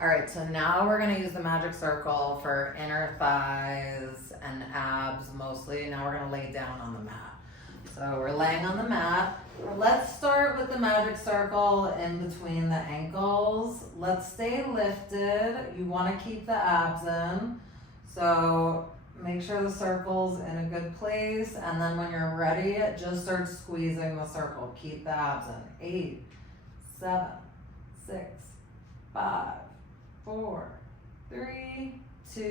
All right, so now we're gonna use the magic circle for inner thighs and abs mostly. Now we're gonna lay down on the mat. So we're laying on the mat. Let's start with the magic circle in between the ankles. Let's stay lifted. You wanna keep the abs in. So make sure the circle's in a good place. And then when you're ready, just start squeezing the circle. Keep the abs in. 8, 7, 6, 5, 4, 3, 2,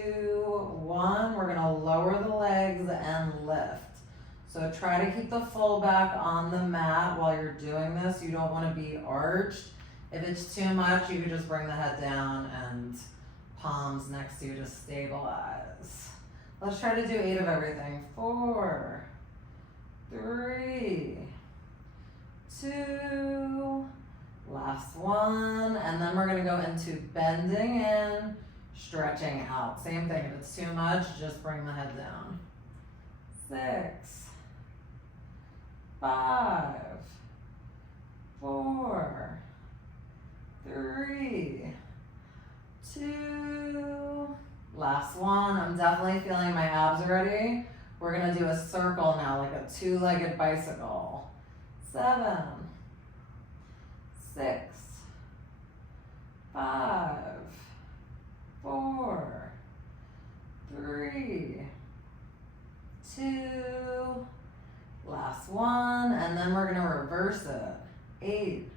1. We're gonna lower the legs and lift. So try to keep the full back on the mat while you're doing this. You don't wanna be arched. If it's too much, you can just bring the head down and palms next to you to stabilize. Let's try to do 8 of everything. 4, 3, 2, last one, and then we're gonna go into bending in, stretching out. Same thing, if it's too much, just bring the head down. 6, 5, 4, 3, 2, last one. I'm definitely feeling my abs already. We're gonna do a circle now, like a 2-legged bicycle. 7, 6, 5, 4, 3, 2, last one, and then we're gonna reverse it. 8,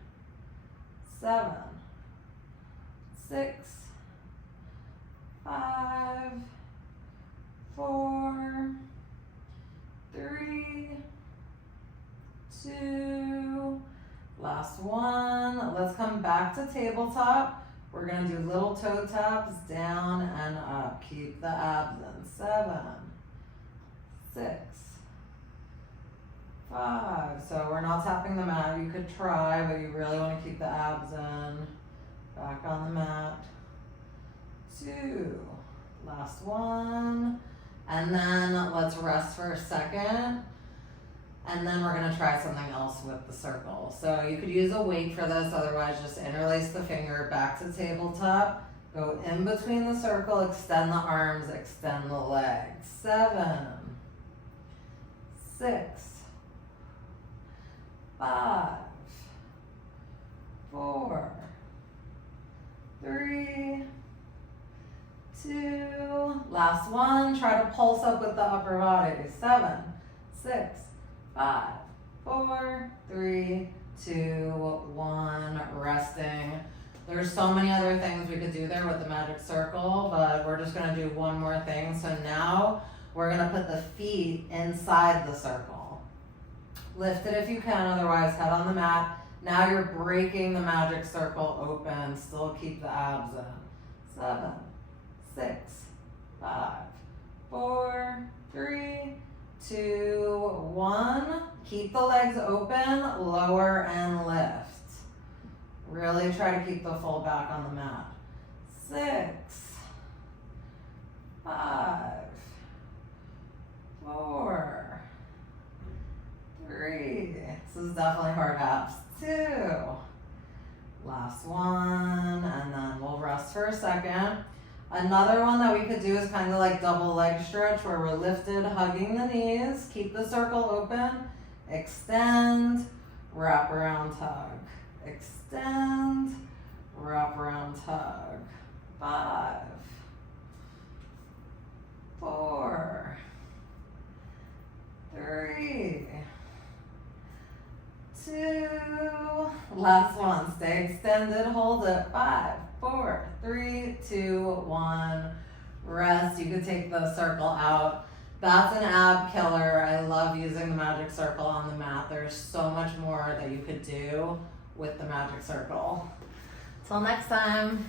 7, 6, 5, 4, 3, 2, last one. Let's come back to tabletop. We're gonna do little toe taps down and up. Keep the abs in. 7, 6, 5. So we're not tapping the mat. You could try, but you really wanna keep the abs in. Back on the mat. 2, last one. And then let's rest for a second. And then we're gonna try something else with the circle. So you could use a weight for this, otherwise just interlace the finger back to tabletop. Go in between the circle, extend the arms, extend the legs. 7, 6, 5, 4, 3, 2, last one. Try to pulse up with the upper body. 7, 6, 5, 4, 3, 2, 1, resting. There's so many other things we could do there with the magic circle, but we're just gonna do one more thing. So now we're gonna put the feet inside the circle. Lift it if you can, otherwise head on the mat. Now you're breaking the magic circle open. Still keep the abs in. 7, 6, 5, 4, 3, 2, 1. Keep the legs open, lower and lift. Really try to keep the full back on the mat. 6, 5, 4, 3. This is definitely hard abs. 2. Last one, and then we'll rest for a second. Another one that we could do is kind of like double leg stretch where we're lifted, hugging the knees. Keep the circle open. Extend, wrap around, tug. Extend, wrap around, tug. 5, 4, 3, 2, last one. Stay extended, hold it. 5, 4, 3, 2, 1. Rest. You can take the circle out. That's an ab killer. I love using the magic circle on the mat. There's so much more that you could do with the magic circle. Till next time.